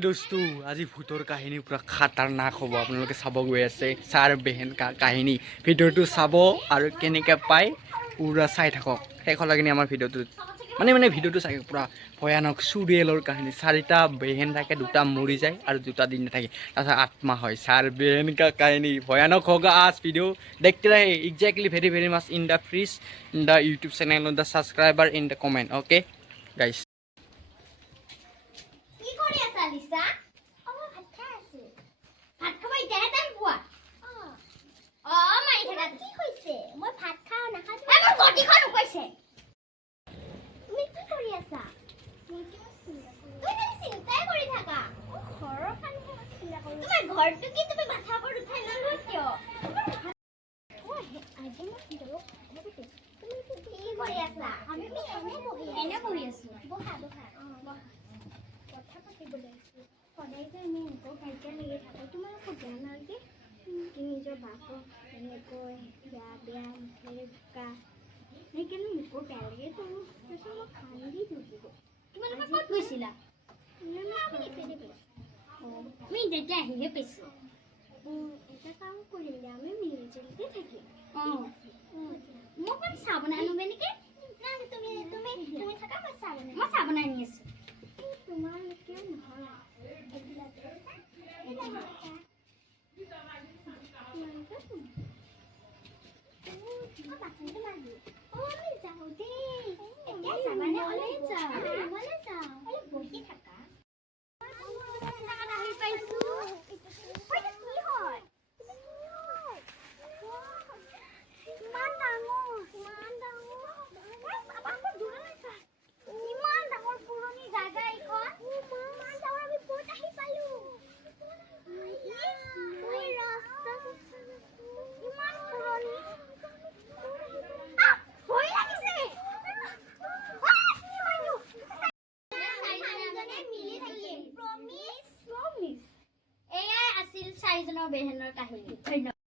দোস্তু আজি ভূতৰ কাহিনী পুৰা খাতাৰনাক হ'ব আপোনালোকে চাব গৈ আছে ছাৰ বেহেন কাহিনী ভিডিঅ'টো চাব আৰু কেনেকৈ পায় পুৰা চাই থাকক শেষলৈকে আমাৰ ভিডিঅ'টো মানে ভিডিঅ'টো চাই পুৰা ভয়ানক চুৰিয়েলৰ কাহিনী চাৰিটা বেহেন থাকে দুটা মৰি যায় আৰু দুটা দিন নাথাকে তাৰপিছত আত্মা হয় ছাৰ বেহেন কাহিনী ভয়ানক হোগা আজ ভিডিঅ' দেখতে रहे exactly very much in the please in the YouTube channel on the subscriber in the comment okay guys Lisa, oh, ভাত খাই আছে। ভাত খাব ইটাহে টাইম পোৱা। মাৰি থাকা কি কৈছে? মই ভাত খাও না খাও। মোৰ গটিখন কৈছে। তুমি কি কৰি আছা? মই কি চিন্তা কৰি। তুমি চিন্তাই কৰি থাকা। ঘৰৰ কাম চিন্তা কৰি। তোমাৰ ঘৰটো কি তুমি মাথা ওপৰত উঠাই নলৱা কিয়? আজি মই কি কৰো? তুমি কি কৰি আছা? আমি এনে বহি আছো। বহা। কথা পাতিবলৈ সদায় যে আমি এনেকৈ কাইকে লাগি থাকোঁ তোমালোকে বেয়া নালাগে নিজৰ বাপক এনেকৈ বেয়া মুখেৰে বোকা সেইকাৰণে মোকো বেয়া লাগে তাৰপিছত মই কান্দি থাকিব তোমালোকে ক'ত গৈছিলা আমি তেতিয়া আহিহে পাইছোঁ এটা কাম কৰিম দে আমি মিলি জুলিকে থাকিম মই অকণ চাহ বনাই আনোগৈ নেকি নাই তুমি থাকা মই চাহ বনাই আনি আছোঁ তোমালোকে নহয় চাৰিজনৰ বেহেনৰ কাহিনী ধন্যবাদ।